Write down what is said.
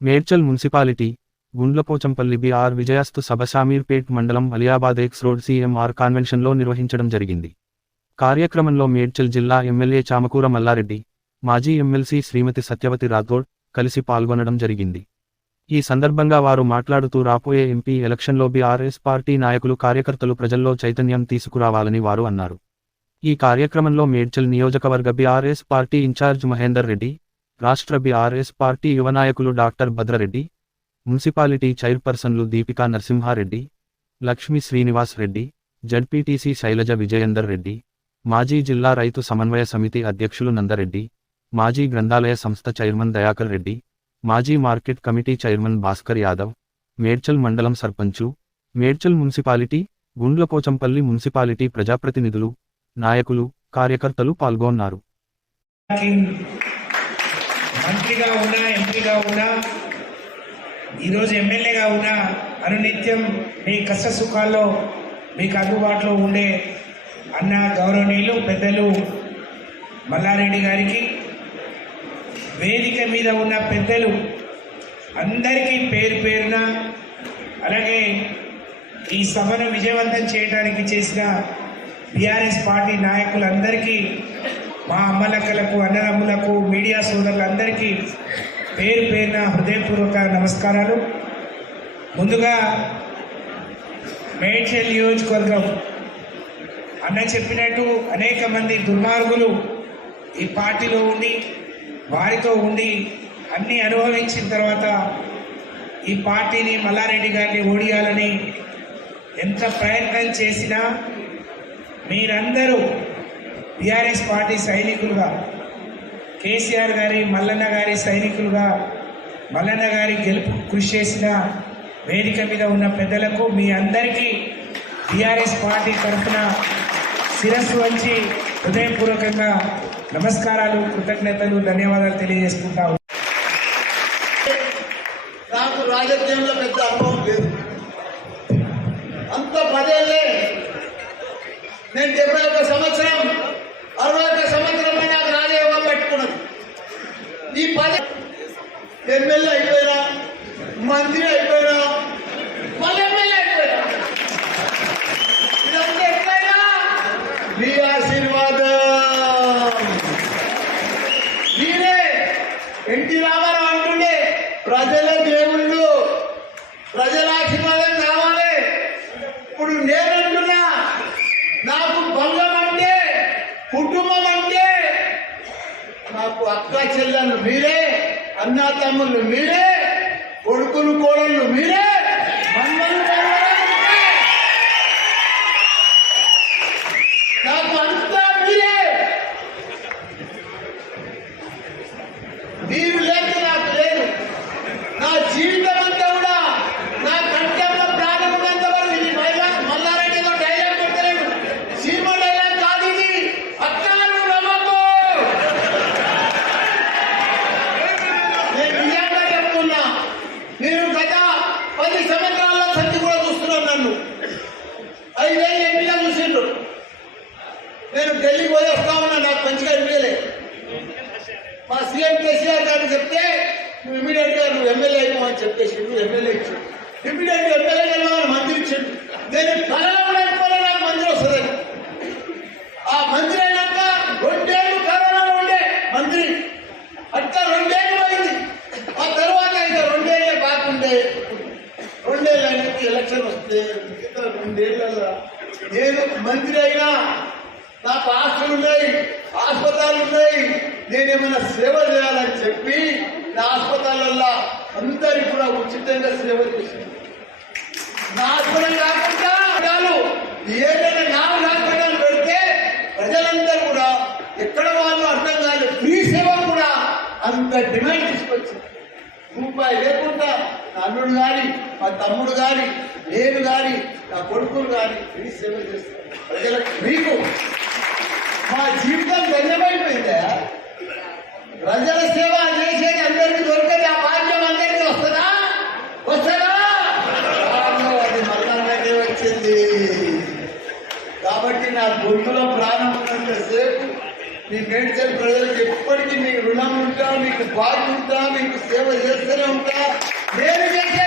Medchal municipality Gundlapochampally BR విజయాస్తు సభ షామీర్పేట్ మండలం అలియాబాద్ ఎక్స్ రోడ్ సీఎంఆర్ కాన్వెన్షన్లో నిర్వహించడం జరిగింది. కార్యక్రమంలో మేడ్చల్ జిల్లా ఎమ్మెల్యే చామకూర మల్లారెడ్డి మాజీ ఎమ్మెల్సీ శ్రీమతి సత్యవతి రాథోడ్ కలిసి పాల్గొనడం జరిగింది. ఈ సందర్భంగా వారు మాట్లాడుతూ రాబోయే ఎంపీ ఎలక్షన్లో బీఆర్ఎస్ పార్టీ నాయకులు కార్యకర్తలు ప్రజల్లో చైతన్యం తీసుకురావాలని వారు అన్నారు. ఈ కార్యక్రమంలో మేడ్చల్ నియోజకవర్గ BRS party in-charge Mahender Reddy రాష్ట్ర బీఆర్ఎస్ పార్టీ యువ నాయకులు డాక్టర్ భద్రరెడ్డి మున్సిపాలిటీ చైర్పర్సన్లు దీపికా నరసింహారెడ్డి లక్ష్మీ శ్రీనివాస్ రెడ్డి జడ్పీటీసీ శైలజ విజయేందర్ రెడ్డి మాజీ జిల్లా రైతు సమన్వయ సమితి అధ్యక్షులు నందరెడ్డి మాజీ గ్రంథాలయ సంస్థ చైర్మన్ దయాకర్ రెడ్డి మాజీ market committee chairman Bhaskar Yadav Medchal మండలం సర్పంచు మేడ్చల్ మున్సిపాలిటీ గుండ్లపోచంపల్లి మున్సిపాలిటీ ప్రజాప్రతినిధులు నాయకులు కార్యకర్తలు పాల్గొన్నారు. మంత్రిగా ఉన్నా ఎంపీగా ఉన్నా ఈరోజు ఎమ్మెల్యేగా ఉన్నా అనునిత్యం మీ కష్ట సుఖాల్లో మీకు అందుబాటులో ఉండే అన్న గౌరవనీయులు పెద్దలు మల్లారెడ్డి గారికి వేదిక మీద ఉన్న పెద్దలు అందరికీ పేరు పేరున అలాగే ఈ సభను విజయవంతం చేయడానికి చేసిన బీఆర్ఎస్ పార్టీ నాయకులందరికీ మా అమ్మలక్కలకు అన్నదమ్ములకు మీడియా సోదరులందరికీ పేరు పేరున హృదయపూర్వక నమస్కారాలు. ముందుగా మేడ్చల్ నియోజకవర్గం అన్న చెప్పినట్టు అనేక మంది దుర్మార్గులు ఈ పార్టీలో ఉండి వారితో ఉండి అన్నీ అనుభవించిన తర్వాత ఈ పార్టీని మల్లారెడ్డి గారిని ఓడియాలని ఎంత ప్రయత్నం చేసినా మీరందరూ టిఆర్ఎస్ పార్టీ సైనికులుగా కేసీఆర్ గారి మల్లన్న గారి సైనికులుగా మల్లన్న గారి గెలుపు కృషి చేసిన వేదిక మీద ఉన్న పెద్దలకు మీ అందరికీ టిఆర్ఎస్ పార్టీ తరఫున శిరస్సు వంచి హృదయపూర్వకంగా నమస్కారాలు కృతజ్ఞతలు ధన్యవాదాలు తెలియజేసుకుంటాము నాకు రాజకీయంలో పెద్ద అనుభవం లేదు. అంత పదేళ్ళే నేను డెబ్బై ఒక సంవత్సరం ఎమ్మెల్యే అయిపోయినా మంత్రి అయిపోయినా అక్క చెల్లెలు మీరే అన్నా తమ్ముళ్ళు మీరే కొడుకులు కోడళ్ళు మీరే మమ్మల్ని మనవరాలు మీరే. నాకు అంతా మీరే మీరు లేక నాకు లేదు నా జీవితం అంతా కూడా నా కంఠంలో ప్రాణం ఉన్నంత వరకు ఇది డైలాగ్ మల్లారెడ్డితో డైలాగ్ కొట్టలేను సినిమా డైలాగ్ కాదు ఇది అక్కాలు నమ్మకు నేను నిజంగా చెప్తున్నా మీరు గత పది సంవత్సరాల సంచి కూడా చూస్తున్నారు నన్ను ఐదేళ్ళు ఎంపీగా చూసిండ్రు నేను ఢిల్లీ పోయి వస్తా ఉన్నా నాకు మంచిగా ఎమ్మెల్యే మా సీఎం కేసీఆర్ గారు చెప్తే నువ్వు ఇమీడియట్గా నువ్వు ఎమ్మెల్యే అయిపోవని చెప్పేసి నువ్వు ఎమ్మెల్యే ఇచ్చు ఇమీడియట్గా ఎమ్మెల్యే వెళ్ళమని మంత్రి ఇచ్చిండు. నేను కళలో కూడా నాకు మంత్రి వస్తుందని ఆ మంత్రి అయినాక రెండేళ్ళు కరోనాలో ఉండే మంత్రి. అట్లా రెండేళ్ళు పోయింది. ఆ తర్వాత ఇంకా రెండేళ్ళే కాకుండే రెండేళ్ళు అయినకి ఎలక్షన్ వస్తే మిగతా రెండేళ్ళ నేను మంత్రి అయినా నాకు ఆస్తులు ఉన్నాయి హాస్పిటల్ ఉన్నాయి. నేనేమైనా సేవ చేయాలని చెప్పి నా హాస్పిటల్లో అందరికి కూడా ఉచితంగా సేవ చేసింది నా హాస్పిటల్ కాకుండా ఏదైనా నాలుగు హాస్పిటల్ పెడితే ప్రజలందరూ కూడా ఎక్కడ వాళ్ళు అర్థం కాలేదు ఫ్రీ సేవ కూడా అంత డిమాండ్ తీసుకొచ్చింది రూపాయి లేకుండా నా అల్లుడు కానీ మా తమ్ముడు కానీ నేను కానీ నా కొడుకులు కానీ ఫ్రీ సేవ చేస్తాను ప్రజలకు మీకు జీవితం ధన్యమైపోయిందా? ప్రజల సేవ చేసేది అందరికీ దొరికేది ఆ భాగ్యం అందరికీ వస్తుందా? వస్తుందా? రాదు, వచ్చింది. కాబట్టి నా గొంతులో ప్రాణం ఉన్నంతసేపు మీ మేడ్చల్ ప్రజలకు ఎప్పటికీ మీకు రుణం ఉంటా మీకు బాధ్యత ఉంటా మీకు సేవ చేస్తూనే ఉంటా. నేను చేసే